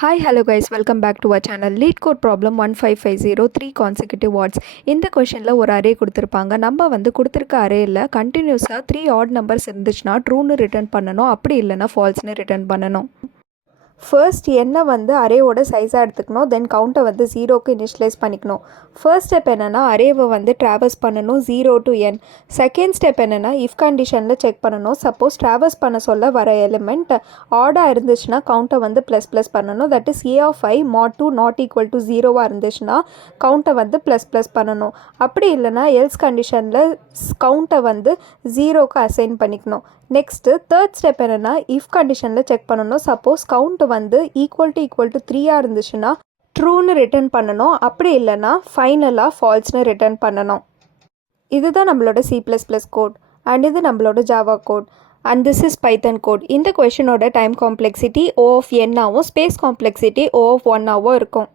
Hi, hello guys, welcome back to our channel. Lead code problem 1550 3 consecutive words. இந்த கொஷனில் ஒரு array கொடுத்துருப்பாங்க. நம்ம கொடுத்துருக்க அரேயில் கண்டினியூஸாக 3 ஆட் நம்பர்ஸ் இருந்துச்சுன்னா ட்ரூன்னு ரிட்டர்ன் பண்ணணும், அப்படி இல்லைனா ஃபால்ஸ்னு ரிட்டர்ன் பண்ணணும். ஃபர்ஸ்ட் என்ன அரேவோட சைஸாக எடுத்துக்கணும், தென் கவுண்ட்டை 0க்கு இனிஷியலைஸ் பண்ணிக்கணும். ஃபர்ஸ்ட் ஸ்டெப் என்னென்னா அரேவை ட்ராவர்ஸ் பண்ணணும் 0 to n. செகண்ட் ஸ்டெப் என்னென்னா இஃப் கண்டிஷனில் செக் பண்ணணும். சப்போஸ் ட்ராவர்ஸ் பண்ண சொல்ல வர எலிமெண்ட் ஆடாக இருந்துச்சுன்னா கவுண்ட்டை ++ பண்ணணும். That is a of I mod 2 not equal to 0வாக இருந்துச்சுன்னா கவுண்ட்டை ++ பண்ணணும். அப்படி இல்லைனா எல்ஸ் கண்டிஷனில் கவுண்ட்டை 0க்கு அசைன் பண்ணிக்கணும். நெக்ஸ்ட்டு தேர்ட் ஸ்டெப் என்னென்னா இஃப் கண்டிஷனில் செக் பண்ணணும். சப்போஸ் கவுண்ட்டு ஈக்குவல் டு 3ஆக இருந்துச்சுன்னா ட்ரூன்னு ரிட்டர்ன் பண்ணணும், அப்படி இல்லைன்னா ஃபைனலாக ஃபால்ஸ்னு ரிட்டர்ன் பண்ணணும். இதுதான் நம்மளோட C++ கோட் அண்ட் இது நம்மளோட Java code and this is Python code. இந்த கொஷனோட time complexity O of n ஆகவும் ஸ்பேஸ் காம்ப்ளெக்சிட்டி O of 1 ஆகவும் இருக்கும்.